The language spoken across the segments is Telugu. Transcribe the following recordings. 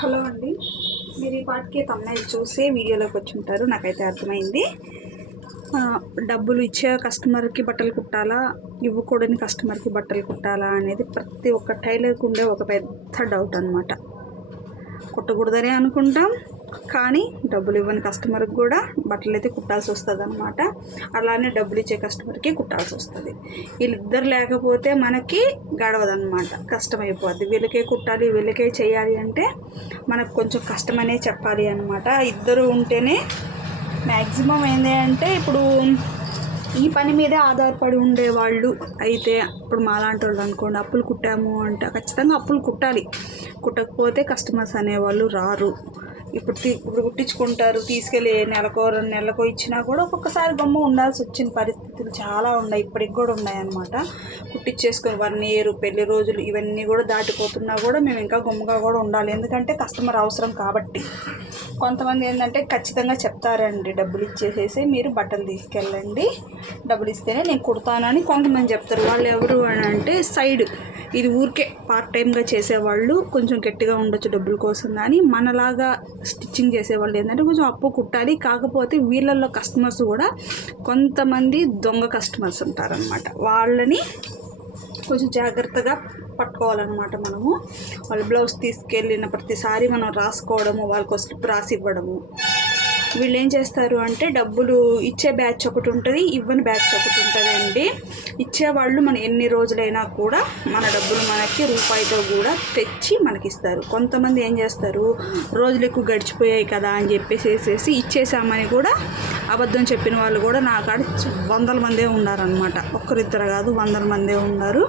హలో అండి, మీరు ఈ పాటికి తమ్ముళ్ళు చూసి వీడియోలోకి వచ్చి ఉంటారు. నాకైతే అర్థమైంది. డబ్బులు ఇచ్చే కస్టమర్కి బట్టలు కుట్టాలా, ఇవ్వకూడని కస్టమర్కి బట్టలు కుట్టాలా అనేది ప్రతి ఒక్క టైలర్కి ఉండే ఒక పెద్ద డౌట్ అనమాట. కుట్టకూడదనే అనుకుంటాం, కానీ డబ్బులు ఇవ్వని కస్టమర్కి కూడా బట్టలు అయితే కుట్టాల్సి వస్తుంది అనమాట. అలానే డబ్బులు ఇచ్చే కస్టమర్కి కుట్టాల్సి వస్తుంది. వీళ్ళిద్దరు లేకపోతే మనకి గడవదన్నమాట, కష్టమైపోద్ది. వీళ్ళకే కుట్టాలి, వీళ్ళకే చేయాలి అంటే మనకు కొంచెం కష్టమనే చెప్పాలి అనమాట. ఇద్దరు ఉంటేనే మ్యాక్సిమం ఏంటి అంటే, ఇప్పుడు ఈ పని మీదే ఆధారపడి ఉండేవాళ్ళు అయితే, ఇప్పుడు మాలాంటి వాళ్ళు అనుకోండి, అప్పులు కుట్టాము అంటే ఖచ్చితంగా అప్పులు కుట్టాలి. కుట్టకపోతే కస్టమర్స్ అనేవాళ్ళు రారు. ఇప్పుడు కుట్టించుకుంటారు, తీసుకెళ్ళి నెలకో 2 నెలలకో ఇచ్చినా కూడా ఒక్కొక్కసారి గమ్ము ఉండాల్సి వచ్చిన పరిస్థితులు చాలా ఉన్నాయి, ఇప్పటికి కూడా ఉన్నాయన్నమాట. కుట్టించేసుకొని 1 ఇయర్ పెళ్లి రోజులు ఇవన్నీ కూడా దాటిపోతున్నా కూడా మేము ఇంకా గమ్ముగా కూడా ఉండాలి, ఎందుకంటే కస్టమర్ అవసరం కాబట్టి. కొంతమంది ఏంటంటే ఖచ్చితంగా చెప్తారండి, డబ్బులు ఇచ్చేసేసి మీరు బట్టలు తీసుకెళ్ళండి, డబ్బులు ఇస్తేనే నేను కుడతానని కొంతమంది చెప్తారు. వాళ్ళు ఎవరు అని అంటే సైడ్, ఇది ఊరికే పార్ట్ టైంగా చేసేవాళ్ళు కొంచెం గట్టిగా ఉండొచ్చు డబ్బుల కోసం. కానీ మనలాగా స్టిచ్చింగ్ చేసేవాళ్ళు ఏంటంటే కొంచెం అప్పు కుట్టాలి. కాకపోతే వీళ్ళల్లో కస్టమర్స్ కూడా కొంతమంది దొంగ కస్టమర్స్ ఉంటారనమాట. వాళ్ళని కొంచెం జాగ్రత్తగా పట్టుకోవాలన్నమాట మనము. వాళ్ళ బ్లౌజ్ తీసుకెళ్ళిన ప్రతిసారి మనం రాసుకోవడము, వాళ్ళకు స్లిప్ రాసి ఇవ్వడము. వీళ్ళు ఏం చేస్తారు అంటే, డబ్బులు ఇచ్చే బ్యాచ్ ఒకటి ఉంటుంది, ఇవ్వని బ్యాచ్ ఒకటి ఉంటుంది అండి. ఇచ్చేవాళ్ళు మనం ఎన్ని రోజులైనా కూడా మన డబ్బులు మనకి రూపాయితో కూడా తెచ్చి మనకిస్తారు. కొంతమంది ఏం చేస్తారు, రోజులు ఎక్కువ గడిచిపోయాయి కదా అని చెప్పేసి ఇచ్చేసామని కూడా అబద్ధం చెప్పిన వాళ్ళు కూడా నా కాడ 100 మందే ఉన్నారనమాట. ఒక్కరిద్దరు కాదు, 100 మందే ఉన్నారు.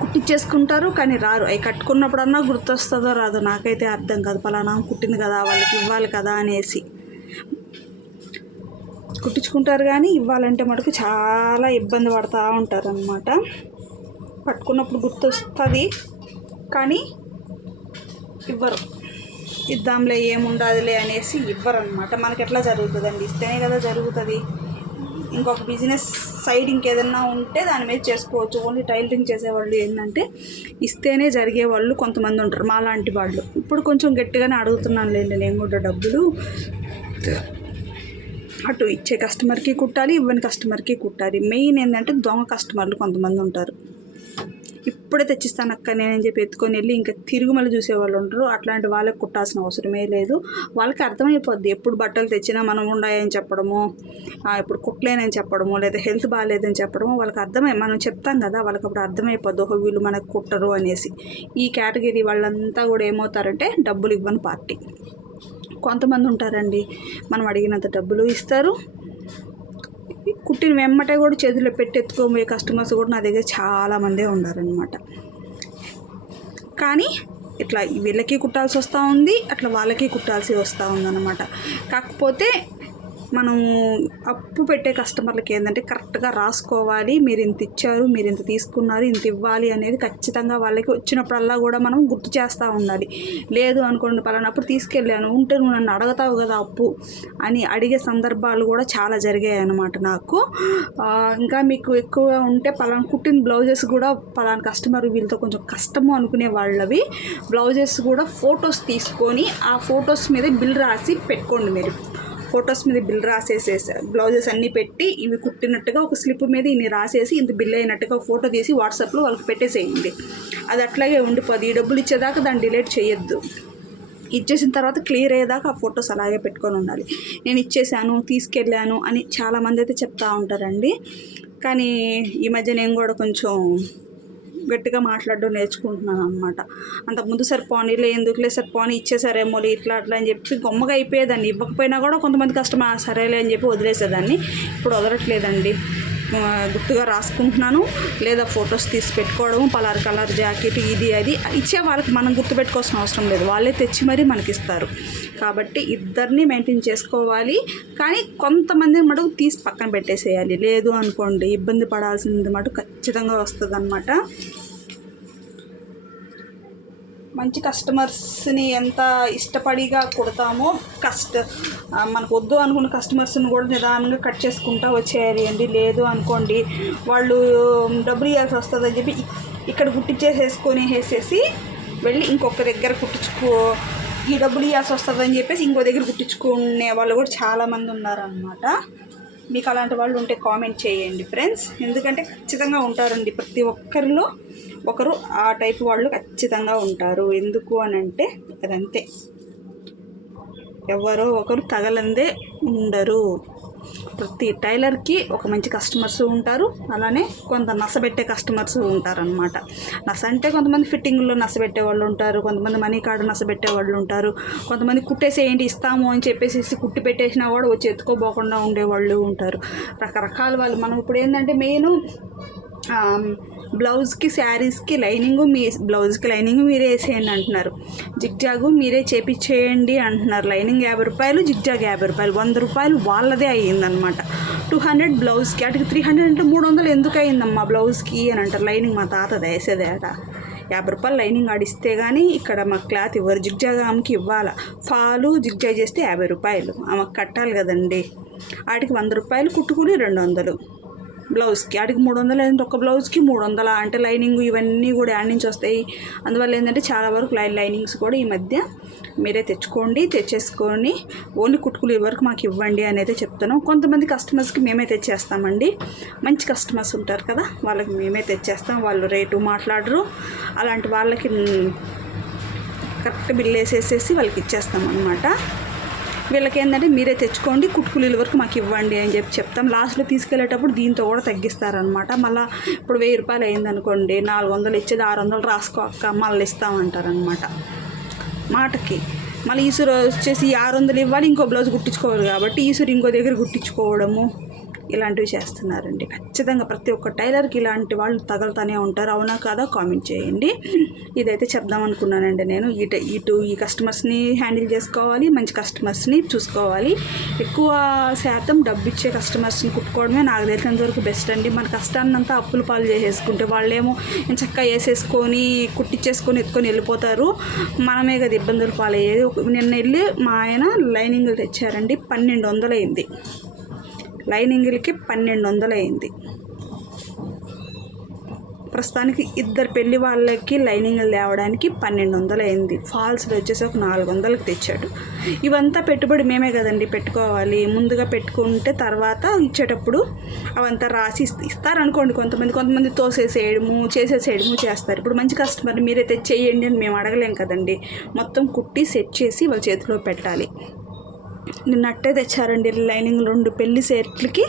కుట్టించేసుకుంటారు కానీ రారు. అవి కట్టుకున్నప్పుడన్నా గుర్తొస్తుందో రాదో నాకైతే అర్థం కాదు. పలానా కుట్టింది కదా, వాళ్ళకి ఇవ్వాలి కదా అనేసి కుట్టించుకుంటారు, కానీ ఇవ్వాలంటే మటుకు చాలా ఇబ్బంది పడుతూ ఉంటారు అన్నమాట. పట్టుకున్నప్పుడు గుర్తొస్తుంది కానీ ఇవ్వరు. ఇద్దాంలే ఏముండదులే అనేసి ఇవ్వరు అనమాట. మనకి ఎట్లా జరుగుతుందండి, ఇస్తేనే కదా జరుగుతుంది. ఇంకొక బిజినెస్ సైడ్ ఇంకేదన్నా ఉంటే దాని మీద చేసుకోవచ్చు. ఓన్లీ టైలరింగ్ చేసేవాళ్ళు ఏంటంటే ఇస్తేనే జరిగే వాళ్ళు కొంతమంది ఉంటారు, మాలాంటి వాళ్ళు. ఇప్పుడు కొంచెం గట్టిగానే అడుగుతున్నాను లేండి నేను కూడా డబ్బులు. అటు ఇచ్చే కస్టమర్కి కుట్టాలి, ఇవ్వని కస్టమర్కి కుట్టాలి. మెయిన్ ఏంటంటే దొంగ కస్టమర్లు కొంతమంది ఉంటారు. ఇప్పుడే తెచ్చిస్తాను అక్క నేనని చెప్పి ఎత్తుకొని వెళ్ళి ఇంకా తిరుగు మళ్ళీ చూసేవాళ్ళు ఉంటారు. అట్లాంటి వాళ్ళకి కుట్టాల్సిన అవసరమే లేదు. వాళ్ళకి అర్థమైపోద్ది, ఎప్పుడు బట్టలు తెచ్చినా మనం ఉన్నాయని చెప్పడము, ఇప్పుడు కుట్టలేనని చెప్పడము, లేదా హెల్త్ బాగాలేదని చెప్పడము వాళ్ళకి మనం చెప్తాం కదా, వాళ్ళకి అప్పుడు అర్థమైపోద్ది, ఓహో వీళ్ళు మనకు కుట్టరు అనేసి. ఈ కేటగిరీ వాళ్ళంతా కూడా ఏమవుతారంటే డబ్బులు ఇవ్వని పార్టీ. కొంతమంది ఉంటారండి, మనం అడిగినంత డబ్బులు ఇస్తారు, కుట్టిన వెమ్మటే కూడా చేతిలో పెట్టి ఎత్తుకోబోయే కస్టమర్స్ కూడా నా దగ్గర చాలామందే ఉన్నారనమాట. కానీ ఇట్లా వీళ్ళకి కుట్టాల్సి వస్తూ ఉంది, అట్లా వాళ్ళకి కుట్టాల్సి వస్తూ ఉందన్నమాట. కాకపోతే మనం అప్పు పెట్టే కస్టమర్లకి ఏంటంటే కరెక్ట్గా రాసుకోవాలి, మీరు ఇంత ఇచ్చారు, మీరు ఇంత తీసుకున్నారు, ఇంత ఇవ్వాలి అనేది ఖచ్చితంగా వాళ్ళకి వచ్చినప్పుడల్లా కూడా మనం గుర్తు చేస్తూ ఉండాలి. లేదు అనుకోండి, పలానప్పుడు తీసుకెళ్ళాను, ఉంటే నువ్వు నన్ను అడగతావు కదా అప్పు అని అడిగే సందర్భాలు కూడా చాలా జరిగాయి అన్నమాట నాకు. ఇంకా మీకు ఎక్కువ ఉంటే పలానా కుట్టిన బ్లౌజెస్ కూడా పలానా కస్టమర్ వీళ్ళతో కొంచెం కష్టము అనుకునే వాళ్ళవి బ్లౌజెస్ కూడా ఫొటోస్ తీసుకొని ఆ ఫొటోస్ మీద బిల్ రాసి పెట్టుకోండి. మీరు ఫొటోస్ మీద బిల్ రాసేసేసి బ్లౌజెస్ అన్నీ పెట్టి ఇవి కుట్టినట్టుగా ఒక స్లిప్ మీద ఇన్ని రాసేసి ఇంత బిల్ అయినట్టుగా ఫోటో తీసి వాట్సాప్లో వాళ్ళకి పెట్టేసేయండి. అది అట్లాగే ఉండిపోదు. ఈ డబ్బులు ఇచ్చేదాకా దాన్ని డిలీట్ చేయొద్దు. ఇచ్చేసిన తర్వాత క్లియర్ అయ్యేదాకా ఆ ఫొటోస్ అలాగే పెట్టుకొని ఉండాలి. నేను ఇచ్చేసాను, తీసుకెళ్ళాను అని చాలామంది అయితే చెప్తూ ఉంటారండి. కానీ ఈ మధ్య నేను కూడా కొంచెం గట్టిగా మాట్లాడడం నేర్చుకుంటున్నాను అనమాట. అంతకుముందు సరిపోనీలే, ఎందుకులే సరిపోని ఇచ్చేసారేమో ఇట్లా అట్లా అని చెప్పి గొమ్మగా అయిపోయేదాన్ని. ఇవ్వకపోయినా కూడా కొంతమంది కస్టమర్ సరేలే అని చెప్పి వదిలేసేదాన్ని. ఇప్పుడు వదలట్లేదండి, గుర్తుగా రాసుకుంటున్నాను, లేదా ఫొటోస్ తీసి పెట్టుకోవడము, పలార్ కలర్ జాకెట్ ఇది అది ఇచ్చే వాళ్ళకి మనం గుర్తుపెట్టుకోవాల్సిన అవసరం లేదు, వాళ్ళే తెచ్చి మరీ మనకిస్తారు. కాబట్టి ఇద్దరిని మెయింటైన్ చేసుకోవాలి. కానీ కొంతమంది మటుకు తీసి పక్కన పెట్టేసేయాలి. లేదు అనుకోండి ఇబ్బంది పడాల్సింది మటుకు ఖచ్చితంగా వస్తుంది అన్నమాట. మంచి కస్టమర్స్ని ఎంత ఇష్టపడిగా కుడతామో మనకు వద్దు అనుకున్న కస్టమర్స్ని కూడా నిదానంగా కట్ చేసుకుంటూ వచ్చేయాలి అండి. లేదు అనుకోండి వాళ్ళు డబ్బులు ఇవ్వాల్సి వస్తుందని చెప్పి ఇక్కడ గుట్టించేసేసి వెళ్ళి ఇంకొక దగ్గర ఈ డబ్బులు ఇవ్వాల్సి వస్తుందని చెప్పేసి ఇంకో దగ్గర కుట్టించుకునే వాళ్ళు కూడా చాలామంది ఉన్నారనమాట. మీకు అలాంటి వాళ్ళు ఉంటే కామెంట్ చేయండి ఫ్రెండ్స్. ఎందుకంటే ఖచ్చితంగా ఉంటారండి, ప్రతి ఒక్కరిలో ఒకరు ఆ టైప్ వాళ్ళు ఖచ్చితంగా ఉంటారు. ఎందుకు అని అంటే అదంతే, ఎవరో ఒకరు తగలందే ఉండరు. ప్రతి టైలర్కి ఒక మంచి కస్టమర్స్ ఉంటారు, అలానే కొంత నసబెట్టే కస్టమర్స్ ఉంటారనమాట. నస అంటే కొంతమంది ఫిట్టింగ్లో నసబెట్టే వాళ్ళు ఉంటారు, కొంతమంది మనీ కార్డు నసబెట్టే వాళ్ళు ఉంటారు, కొంతమంది కుట్టేసేయండి ఇస్తాము అని చెప్పేసి కుట్టి పెట్టేసినా కూడా వచ్చి ఎత్తుకోపోకుండా ఉండేవాళ్ళు ఉంటారు. రకరకాల వాళ్ళు. మనం ఇప్పుడు ఏంటంటే మెయిన్ బ్లౌజ్కి శారీస్కి లైనింగు బ్లౌజ్కి లైనింగ్ మీరే వేసేయండి అంటున్నారు, జిగ్జాగు మీరే చేపించేయండి అంటున్నారు. లైనింగ్ 50 రూపాయలు, జిగ్జాగ్ 50 రూపాయలు, 100 రూపాయలు వాళ్ళదే అయ్యిందనమాట. 200 బ్లౌజ్కి, అటుకి 300 అంటే 300 ఎందుకు అయిందమ్మా బ్లౌజ్కి అని అంటారు. లైనింగ్ మా తాతది వేసేదే అట. 50 రూపాయలు లైనింగ్ ఆడిస్తే కానీ ఇక్కడ మాకు క్లాత్ ఇవ్వరు. జిగ్జాగ్ ఆమెకి ఇవ్వాలి, ఫాలు జిగ్జాగ్ చేస్తే 50 రూపాయలు ఆమెకు కట్టాలి కదండి. వాటికి 100 రూపాయలు, కుట్టుకూలి 200, బ్లౌజ్కి ఆడికి 300. లేదంటే ఒక బ్లౌజ్కి 300 అంటే లైనింగ్ ఇవన్నీ కూడా యాడ్ నుంచి వస్తాయి. అందువల్ల ఏంటంటే చాలా వరకు లైనింగ్స్ కూడా ఈ మధ్య మీరే తెచ్చేసుకొని ఓన్లీ కుట్టుకులు వరకు మాకు ఇవ్వండి అని అయితే చెప్తాను. కొంతమంది కస్టమర్స్కి మేమే తెచ్చేస్తామండి, మంచి కస్టమర్స్ ఉంటారు కదా, వాళ్ళకి మేమే తెచ్చేస్తాం. వాళ్ళు రేటు మాట్లాడరు, అలాంటి వాళ్ళకి కరెక్ట్ బిల్ వేసేసేసి వాళ్ళకి ఇచ్చేస్తాం అనమాట. వీళ్ళకి ఏంటంటే మీరే తెచ్చుకోండి, కుట్టుకులీల వరకు మాకు ఇవ్వండి అని చెప్తాం. లాస్ట్లో తీసుకెళ్ళేటప్పుడు దీంతో కూడా తగ్గిస్తారనమాట. మళ్ళీ ఇప్పుడు 1000 రూపాయలు అయిందనుకోండి, 400 ఇచ్చేది 600 రాసుకో అక్క మళ్ళీ ఇస్తామంటారనమాట మాటకి. మళ్ళీ ఈసురు వచ్చేసి 600 ఇవ్వాలి, ఇంకో బ్లౌజ్ కుట్టించుకోవాలి కాబట్టి ఈసురు ఇంకో దగ్గర కుట్టించుకోవడము ఇలాంటివి చేస్తున్నారండి. ఖచ్చితంగా ప్రతి ఒక్క టైలర్కి ఇలాంటి వాళ్ళు తగులుతూనే ఉంటారు. అవునా కాదా కామెంట్ చేయండి. ఇదైతే చెప్దాం అనుకున్నానండి నేను. ఈ కస్టమర్స్ని హ్యాండిల్ చేసుకోవాలి, మంచి కస్టమర్స్ని చూసుకోవాలి. ఎక్కువ శాతం డబ్బు ఇచ్చే కస్టమర్స్ని కుట్టుకోవడమే నాకు తెలిసినంత వరకు బెస్ట్ అండి. మన కష్టాన్నంతా అప్పుల పాలు చేసేసుకుంటే వాళ్ళేమో చక్కగా వేసేసుకొని కుట్టించేసుకొని ఎత్తుకొని వెళ్ళిపోతారు. మనమే కదా ఇబ్బందులు పాలయ్యేది. నిన్న వెళ్ళి మా ఆయన లైనింగ్లు తెచ్చారండి, 1200 అయింది. లైనింగ్లకి 1200 అయింది. ప్రస్తుతానికి 2 పెళ్లి వాళ్ళకి లైనింగ్లు తేవడానికి 1200 అయింది. ఫాల్స్లో వచ్చేసి ఒక 400కి తెచ్చాడు. ఇవంతా పెట్టుబడి మేమే కదండి పెట్టుకోవాలి. ముందుగా పెట్టుకుంటే తర్వాత ఇచ్చేటప్పుడు అవంతా రాసి ఇస్తారనుకోండి. కొంతమంది తోసేసేయడము చేసేసేయడము చేస్తారు. ఇప్పుడు మంచి కస్టమర్ మీరే తెచ్చేయండి అని మేము అడగలేం కదండి. మొత్తం కుట్టి సెట్ చేసి వాళ్ళ చేతిలో పెట్టాలి. నిన్నట్టే తెచ్చారండి లైనింగ్ 2 పెళ్లి సెట్లకి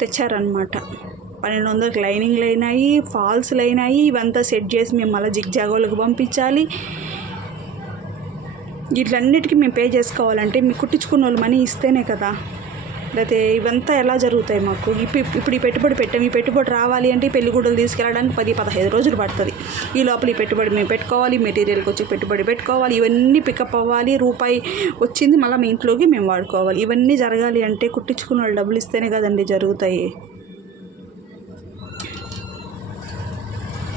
తెచ్చారనమాట. 1200కి లైనింగ్లు అయినాయి, ఫాల్స్లు అయినాయి. ఇవంతా సెట్ చేసి మేము మళ్ళీ జిగ్జాగోళ్ళకి పంపించాలి. వీటిలన్నిటికీ మేము పే చేసుకోవాలంటే మీకు కుట్టించుకున్న వాళ్ళు మనీ ఇస్తేనే కదా. లేకపోతే ఇవంతా ఎలా జరుగుతాయి మాకు. ఇప్పుడు ఈ పెట్టుబడి పెట్టాము, ఈ పెట్టుబడి రావాలి అంటే ఈ పెళ్ళిగూడలు తీసుకెళ్ళడానికి 10-15 రోజులు పడుతుంది. ఈ లోపల ఈ పెట్టుబడి మేము పెట్టుకోవాలి, మెటీరియల్కి వచ్చి పెట్టుబడి పెట్టుకోవాలి, ఇవన్నీ పికప్ అవ్వాలి. రూపాయి వచ్చింది మళ్ళీ మీ ఇంట్లోకి మేము వాడుకోవాలి. ఇవన్నీ జరగాలి అంటే కుట్టించుకున్న వాళ్ళు డబ్బులు ఇస్తేనే కదండి జరుగుతాయి.